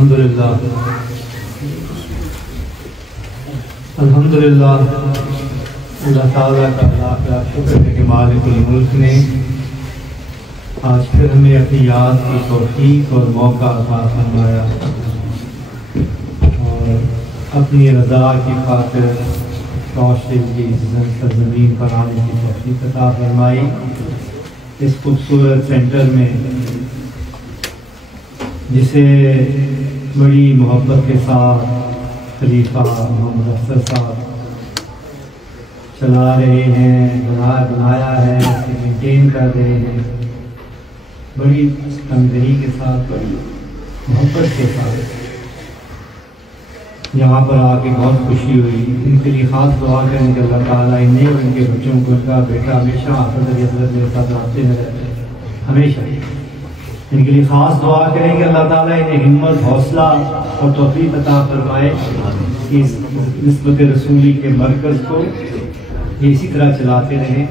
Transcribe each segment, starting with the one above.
अल्हम्दुलिल्लाह अल्हम्दुलिल्लाह, अल्लाह ताला का लाख लाख शुक्र है कि मालिकुल मुल्क ने आज फिर हमें अपनी याद की तौफीक और मौका अता फरमाया और अपनी रज़ा की खातिर रोशनी की ज़मीन पर आने की तौफीक अता फरमाई। इस खूबसूरत सेंटर में जिसे बड़ी मोहब्बत के साथ खलीफा मोहम्मद अफसर साहब चला रहे हैं, बनाया है, मेंटेन कर रहे हैं, बड़ी तमदही के साथ, बड़ी मोहब्बत के साथ यहाँ पर आके बहुत खुशी हुई। इनके लिए ख़ास दुआ करें कि अल्लाह ताला इन्हें और इनके बच्चों को, इनका बेटा हमेशा हज़रत मेरे साथ रास्ते में रहते हैं, हमेशा इनके लिए ख़ास दुआ करें कि अल्लाह ताला इन्हें हिम्मत, हौसला और तौफीक अता फरमाए कि इस निस्बत रसूली के मरकज़ को ये इसी तरह चलाते रहें,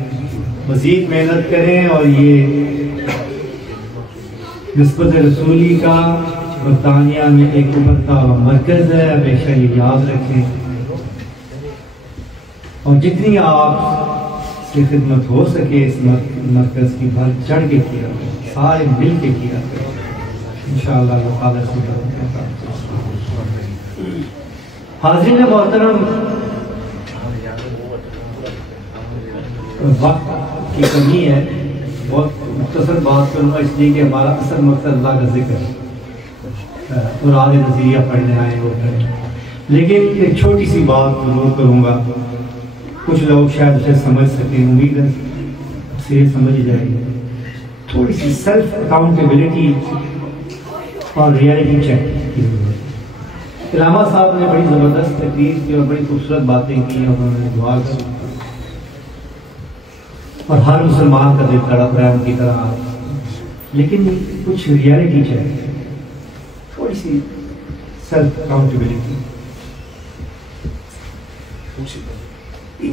मज़ीद मेहनत करें और ये निस्बत रसूली का बरतानिया में एक उभरता हुआ मरकज़ है, हमेशा ये याद रखें। और जितनी आप से खिदमत हो सके इस मरकज़ की भर चढ़ के किया, सारे मिल के किया, इंशाअल्लाह अल्लाह ताला से। हाज़रीन मोहतरम, वक्त की कमी है, बहुत मुख्तसर बात करूँगा इसलिए कि हमारा असल मकसद अल्लाह का जिक्र है और आगे नज़रिया पढ़ने आए वो करें, लेकिन एक छोटी सी बात जरूर करूँगा, कुछ लोग शायद उसे समझ सकें, उम्मीद है से समझ जाएगी। थोड़ी सी सेल्फ अकाउंटेबिलिटी और रियलिटी चेक की जरूरत। इलामा साहब ने बड़ी ज़बरदस्त तकरीर की और बड़ी खूबसूरत बातें की, उन्होंने दुआ की और हर मुसलमान का दिल तड़प रहा है उनकी तरह, लेकिन कुछ रियलिटी चेक, थोड़ी सी सेल्फ अकाउंटेबिलिटी।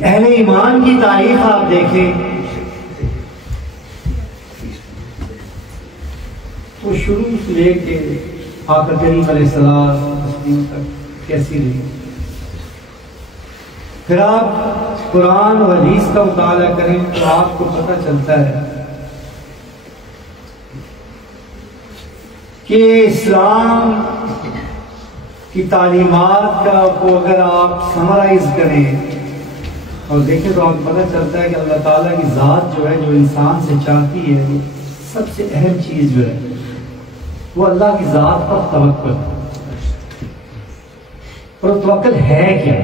अहले ईमान की तारीफ आप देखें तो शुरू से लेके आका करीम अलैहिस्सलाम तक कैसी रही। फिर आप कुरान और हदीस का मुताला करें तो आपको पता चलता है कि इस्लाम की तालीमात का को अगर आप समराइज करें और देखें तो आपको पता चलता है कि अल्लाह ताला की ज़ात जो है, जो इंसान से चाहती है, वो सबसे अहम चीज़ जो है वो अल्लाह की ज़ात पर तवक्कुल। और तवक्कुल है क्या?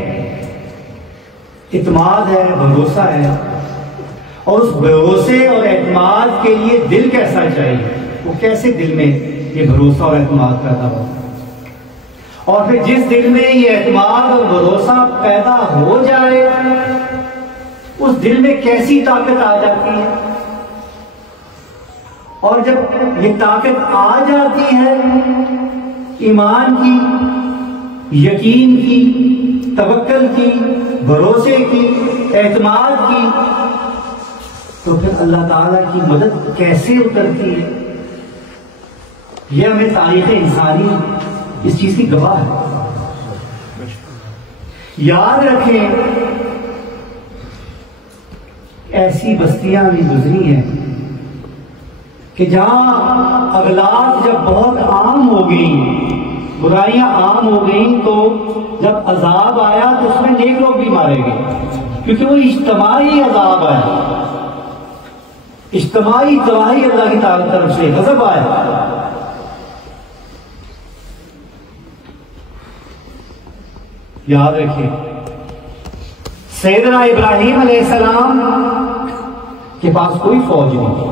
इत्माद है, भरोसा है, और उस भरोसे और एतमाद के लिए दिल कैसा चाहिए, वो कैसे दिल में ये भरोसा और एतमाद पैदा हो, और फिर जिस दिल में ये एतमाद और भरोसा पैदा हो जाए उस दिल में कैसी ताकत आ जाती है। और जब ये ताकत आ जाती है ईमान की, यकीन की, तवक्कुल की, भरोसे की, एतमाद की, तो फिर अल्लाह ताला की मदद कैसे उतरती है। यह हमें तारीख इंसानी इस चीज की गवाह है। याद रखें, ऐसी बस्तियां भी गुजरी हैं कि जहां अगलात जब बहुत आम हो गई, बुराइयां आम हो गई, तो जब अजाब आया तो उसमें नेक लोग भी मारे गए, क्योंकि वो इज्तमाई अजाब आया, इज्तमाई तबाही अल्लाह की तरफ से गज़ब आया। याद रखिए, सैयदना इब्राहीम अलैहिस्सलाम के पास कोई फौज नहीं,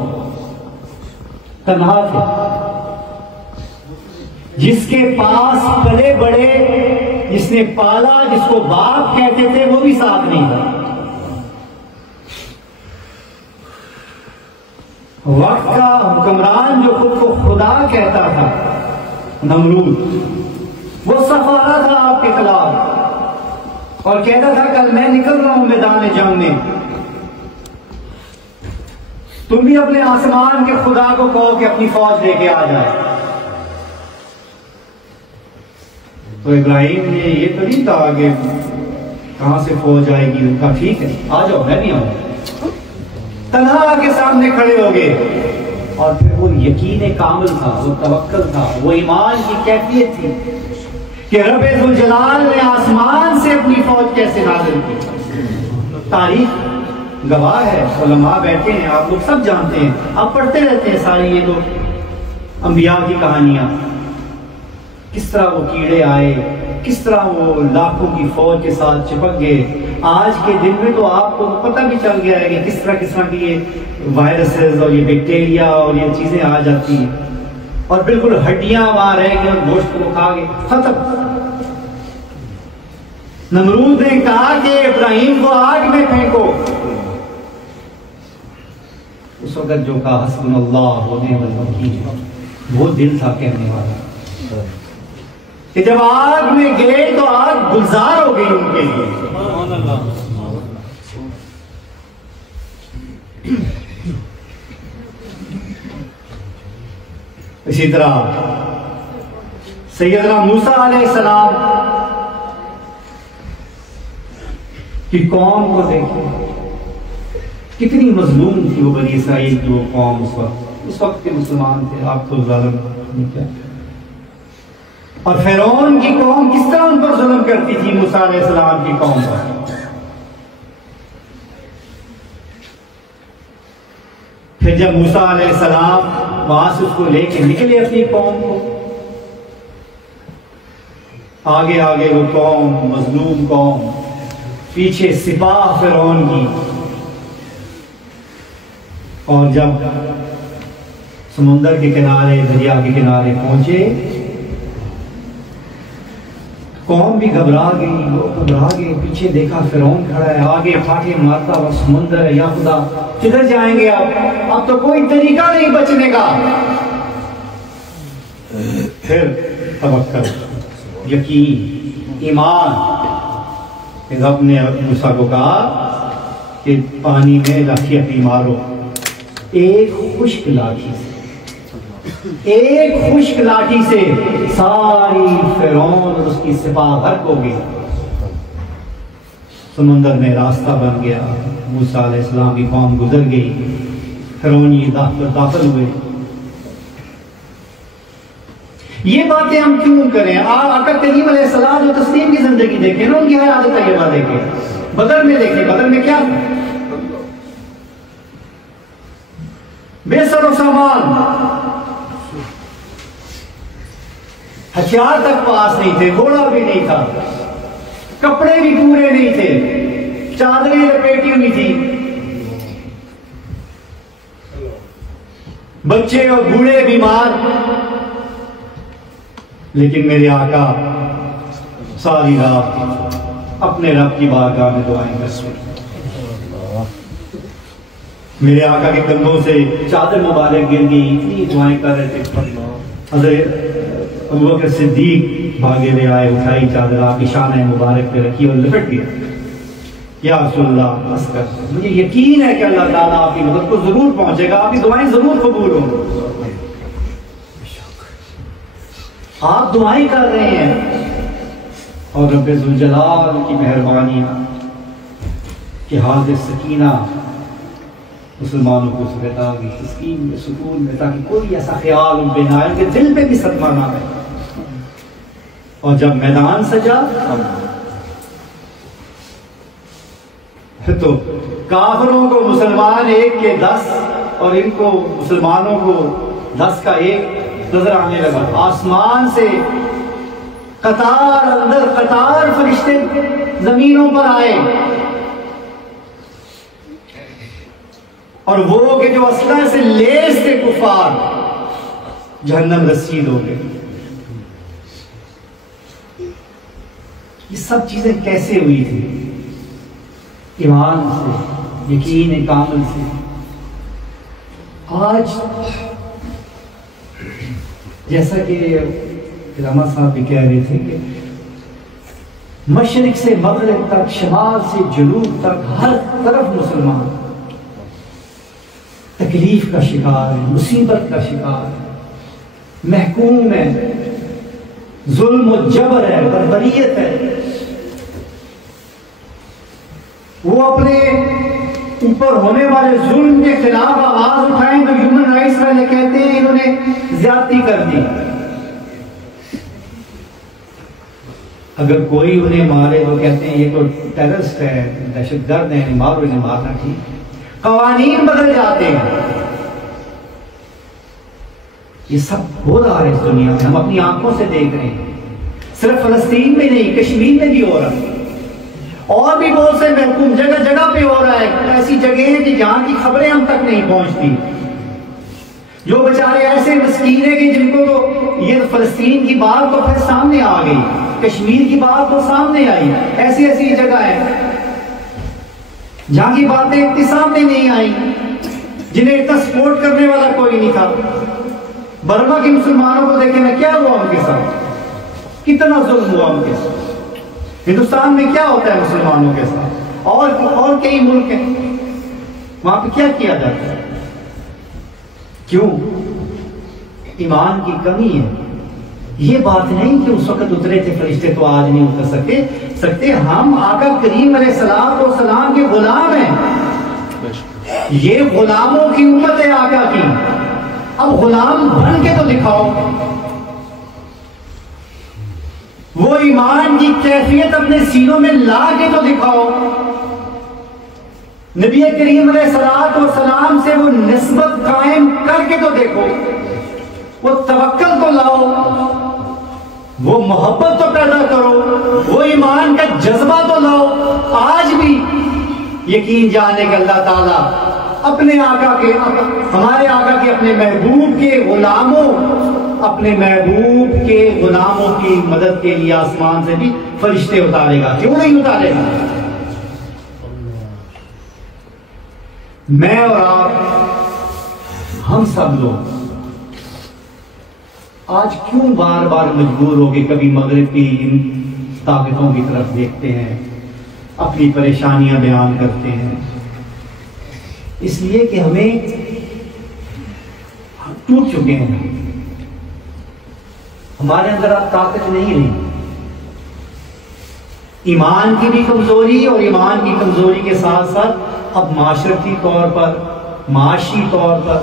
तन्हा थे। जिसके पास पले बड़े, जिसने पाला, जिसको बाप कहते थे, वो भी साथ नहीं था। वक्त का हुक्मरान जो खुद को खुदा कहता था, नमरूद, वो सफारा था आपके खिलाफ और कहता था कल मैं निकल रहा हूं मैदान जंग में, तुम भी अपने आसमान के खुदा को कहो कि अपनी फौज लेके आ जाए। तो इब्राहिम ने ये तो नहीं कहा कि कहाँ से फौज आएगी, उनका ठीक है आ जाओ मैं भी आऊँ। तन्हा के सामने खड़े हो गए और फिर वो यकीन कामिल था, वो तवक्कल था, वो ईमान की कैफियत थी कि रब्बे जुल जलाल ने आसमान से अपनी फौज कैसे नाज़िल की। तारीख गवाह है, उलमा बैठे हैं, आप लोग सब जानते हैं, आप पढ़ते रहते हैं सारी ये लोग अंबिया की कहानियां, किस तरह वो कीड़े आए, किस तरह वो लाखों की फौज के साथ चिपक गए। आज के दिन में तो आपको पता भी चल गया है कि किस तरह की ये वायरसेस और ये बैक्टीरिया और ये चीजें आ जाती हैं और बिल्कुल हड्डियां वहां रह गई और गोश्त को खा गए, खत्म। नमरूद ने कहा कि इब्राहिम को आग में फेंको। उस वक्त जो कहा हस्बुनल्लाह व निअमल वकील, वो दिल था कहने वाला कि जब आग में गए तो आग गुलजार हो गई उनके लिए। इसी तरह सैयदना मूसा अलैहिस्सलाम की कौम को देखिए, कितनी मजलूम थी वो बनी इसराइल की वो कौम। उस वक्त के मुसलमान थे, आप तो जालिम क्या। और फिरौन की कौम किस तरह उन पर जुल्म करती थी मूसा अलैहिस्सलाम की कौम पर। फिर जब मूसा अलैहिस्सलाम वहां से उसको लेके निकले अपनी कौम को, आगे आगे वो कौम मजलूम कौम, पीछे सिपाह फिरौन की। और जब समुंदर के किनारे, दरिया के किनारे पहुंचे, कौम भी घबरा गई, लोग घबरा गए। पीछे देखा फिरौन खड़ा है, आगे फाटे मारता हुआ समुंदर है, या खुदा किधर जाएंगे अब तो कोई तरीका नहीं बचने का। फिर तवक्कल, यकीन, ईमान। रब ने मूसा को कहा कि पानी में लाठी अपनी मारो, एक खुश्क लाठी से, एक खुश्क लाठी से सारी फिरौन और उसकी सिपाह गर्क हो गई। समुंदर में रास्ता बन गया, मूसा अलैहिस्सलाम की कौम गुजर गई, फिरौनी दाखिल हुए। ये बातें हम क्यों करें? आका करीम अलैहिस्सलाम और तस्लीम की जिंदगी देखें ना, उनकी हयात तैयबा देखें, बदर में देखें, बदर में क्या बेसर सामान, हथियार तक पास नहीं थे, घोड़ा भी नहीं था, कपड़े भी पूरे नहीं थे, चादरें लपेटी हुई थी, बच्चे और बूढ़े बीमार। लेकिन मेरे आका सारी रात अपने रब की बारगाह में दुआएं करते। मेरे आका के कंधों से चादर मुबारक गिर गई, इतनी दुआएं कर रहे थे। हज़रत अबू बकर सिद्दीक भागे ले आए, उठाई चादर, आप शान मुबारक पे रखी और लिपट गया। या रसूलल्लाह, बस कर, मुझे यकीन है कि अल्लाह ताला आपकी मदद को जरूर पहुंचेगा, आपकी दुआएं जरूर कबूल होंगी। आप दुआएं कर रहे हैं और रब्बे जुल जलाल की मेहरबानियां कि हाज़िर सकीना मुसलमानों को सुबह आ गई, तस्कीन में, सुकून में, ताकि कोई ऐसा ख्याल उनके ना आए, उनके दिल पे भी सदमा ना आए। और जब मैदान सजा तो काफिरों को मुसलमान 1 के 10 और इनको मुसलमानों को 10 का 1 नजर आने लगा। आसमान से कतार अंदर कतार फरिश्ते जमीनों पर आए और वो के जो असला से लेस थे कुफार जहन्नम रसीद हो गए। ये सब चीजें कैसे हुई थी? ईमान से, यकीन कामिल से। आज जैसा कि रामा साहब भी कह रहे थे कि मशरिक से मगरिब तक, शमाल से जनूब तक, हर तरफ मुसलमान तकलीफ का शिकार है, मुसीबत का शिकार है, महकूम है। जुल्म और जबर है, बर्बरियत है। वो अपने ऊपर होने वाले जुल्म के खिलाफ आवाज उठाएं तो ह्यूमन राइट्स वाले कहते हैं इन्होंने ज्यादती कर दी। अगर कोई उन्हें मारे तो कहते हैं ये तो टेररिस्ट है, दहशतगर्द है, मारो इन्हें, मारना ठीक। कवानीन बदल जाते हैं। ये सब हो रहा है इस दुनिया में, हम अपनी आंखों से देख रहे हैं। सिर्फ फलस्तीन में नहीं, कश्मीर में भी हो रहा है, और भी बहुत से महकूम जगह जगह पे हो रहा है। ऐसी जगह है कि जहां की खबरें हम तक नहीं पहुंचती। जो बेचारे ऐसे मस्कीन है कि जिनको तो ये फलस्तीन की बात तो फिर सामने आ गई, कश्मीर की बात तो सामने आई। ऐसी ऐसी जगह है जहां की बातें इतनी सामने नहीं आई, जिन्हें इतना सपोर्ट करने वाला कोई नहीं था। बर्मा के मुसलमानों को देखे ना, क्या हुआ उनके साथ, कितना जुल्म हुआ उनके साथ। हिंदुस्तान में क्या होता है मुसलमानों के साथ, और कई मुल्क हैं, वहां पे क्या किया जाता है? क्यों? ईमान की कमी है। ये बात नहीं कि उस वक्त उतरे थे फरिश्ते तो आज नहीं उतर सकते। हम आका करीम अलैहिस्सलाम और सलाम के गुलाम हैं। ये गुलामों की उम्मत है आका की। अब गुलाम बन के तो दिखाओ, वो ईमान की कैफियत अपने सीनों में ला के तो दिखाओ। नबी करीम अलैहिस्सलाम से वो निस्बत कायम करके तो देखो, वो तवक्कल तो लाओ, वो मोहब्बत तो पैदा करो, वो ईमान का जज्बा तो लाओ। आज भी यकीन जाने के अल्लाह ताला अपने आका के, हमारे आका के अपने महबूब के गुलामों, अपने महबूब के गुलामों की मदद के लिए आसमान से भी फरिश्ते उतारेगा। क्यों नहीं उतारेगा? मैं और आप, हम सब लोग आज क्यों बार बार मजबूर हो गए, कभी मगरिब की इन ताकतों की तरफ देखते हैं, अपनी परेशानियां बयान करते हैं? इसलिए कि हमें टूट चुके हैं, हमारे अंदर अब ताकत नहीं रही। ईमान की भी कमजोरी, और ईमान की कमजोरी के साथ साथ अब माशरती तौर पर, माशी तौर पर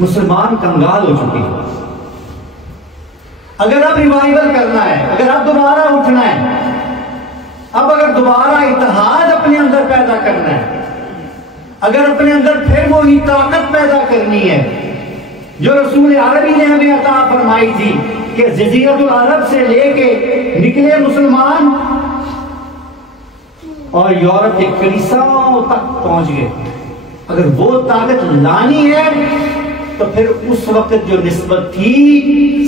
मुसलमान कंगाल हो चुके हैं। अगर अब रिवाइवल करना है, अगर अब दोबारा उठना है, अब अगर दोबारा इत्तेहाद अपने अंदर पैदा करना है, अगर अपने अंदर फिर वो ही ताकत पैदा करनी है जो रसूल अरबी ने हमें अता फरमाई थी कि जजीरतुल अरब से लेके निकले मुसलमान और यूरोप के कलीसियाओं तक पहुंच गए, अगर वो ताकत लानी है तो फिर उस वक्त जो निस्बत थी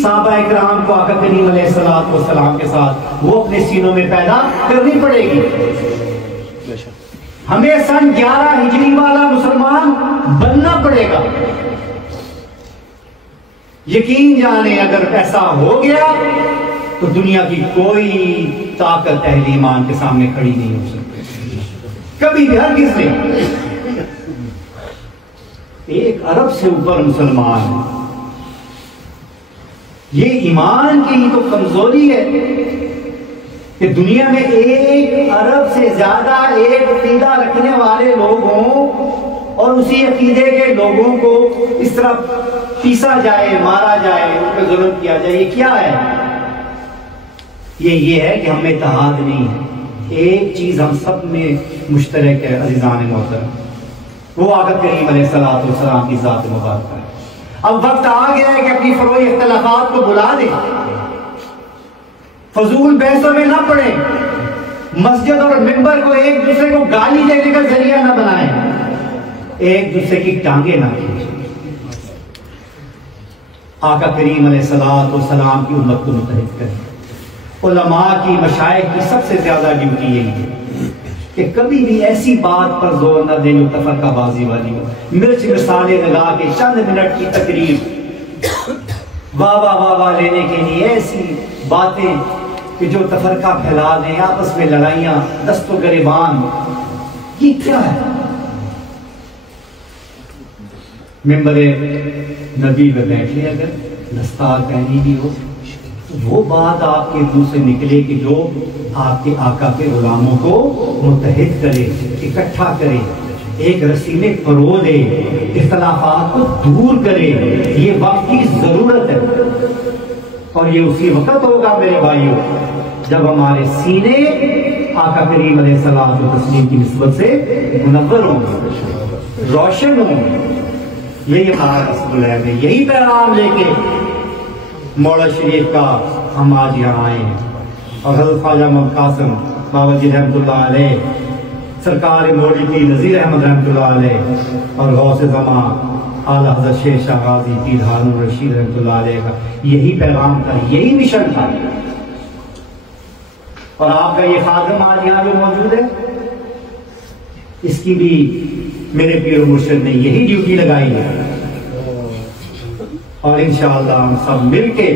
सहाबा इकराम को आका करीम अलैहिस्सलातु वस्सलाम के साथ, वो अपने सीनों में पैदा करनी पड़ेगी। हमें सन 11 हिजरी वाला मुसलमान बनना पड़ेगा। यकीन जाने अगर ऐसा हो गया तो दुनिया की कोई ताकत अहले ईमान के सामने खड़ी नहीं हो सकती कभी भी, हर किसी। एक अरब से ऊपर मुसलमान है। ये ईमान की ही तो कमजोरी है कि दुनिया में 1 अरब से ज्यादा एक अकीदा रखने वाले लोग हों और उसी अकीदे के लोगों को इस तरह पीसा जाए, मारा जाए, उन पर जुल्म किया जाए। ये क्या है? ये है कि हमें इत्तेहाद नहीं है। एक चीज हम सब में मुश्तरक है अज़ीज़ान मोहतरम, वो आका करीम अलैहिस्सलातु वस्सलाम की ज़ात मुबारक है। अब वक्त आ गया है कि अपनी फरोई इख्तिलाफात को बुला दे, फजूल बहसों में ना पड़े, मस्जिद और मिंबर को एक दूसरे को गाली देने का जरिया ना बनाए, एक दूसरे की टांगे ना खींचे। आका करीम अलैहिस्सलातु वस्सलाम की उम्मत को मुत्तहिद करें। उलमा की, मशाइख की सबसे ज्यादा ड्यूटी यही है कि कभी भी ऐसी बात पर जोर न दें जो तफरकाबाजी वाली हो। मिर्च मिसाले लगा के चंद मिनट की तकरीर, वाह लेने के लिए ऐसी बातें कि जो तफरका फैला दें, आपस में लड़ाइयां, दस्तो गिरेबान, ये क्या है? मिंबरे नबी में बैठे, अगर दस्तार पहनी भी हो, वो बात आपके मुंह से निकले कि जो आपके आका के गुलामों को मुत्तहिद करे, इकट्ठा करे, एक रस्सी में परो दे, इख्तलाफात को दूर करे। ये वक्त की जरूरत है और ये उसी वक्त होगा मेरे भाइयों जब हमारे सीने आका करीम अलैहिस्सलाम तस्लीम की निस्बत से मुनव्वर होंगे, रोशन होंगे। यही हमारा रसूल है, यही पैगाम लेके मौला शरीफ का हम आज यहाँ आए हैं। और हज़रत ख्वाजा मोहम्मद कासिम बाबा जी रहमतुल्लाह अलैह, सरकार मोड़ी पीर नज़ीर अहमद रहमतुल्लाह अलैह और गौसे ज़मा आला हज़रत शेर शाह गाज़ी पीर हारून रशीद रहमतुल्लाह अलैह का यही पैगाम था, यही मिशन था। और आपका ये खादिम आज यहाँ जो मौजूद है, इसकी भी मेरे पीर मुर्शिद ने यही ड्यूटी लगाई है। और इंशाअल्लाह हम सब मिलके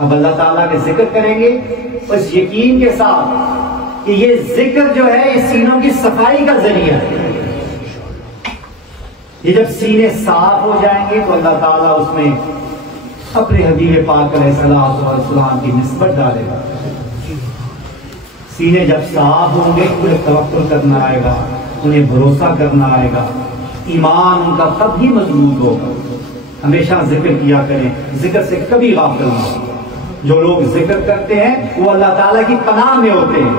अब अल्लाह ताला के जिक्र करेंगे उस यकीन के साथ कि ये जिक्र जो है ये सीनों की सफाई का जरिया है। ये जब सीने साफ हो जाएंगे तो अल्लाह ताला उसमें अपने हबीब पाक अलैहिस्सलाम की निस्बत डालेगा। सीने जब साफ होंगे उन्हें तवक्कुल करना आएगा, उन्हें भरोसा करना आएगा, ईमान उनका तब ही मजबूत होगा। हमेशा जिक्र किया करें, जिक्र से कभी गाफिल ना हो। जो लोग जिक्र करते हैं वो अल्लाह ताला की पनाह में होते हैं।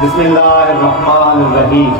बिस्मिल्लाहिर्रहमानिर्रहीम।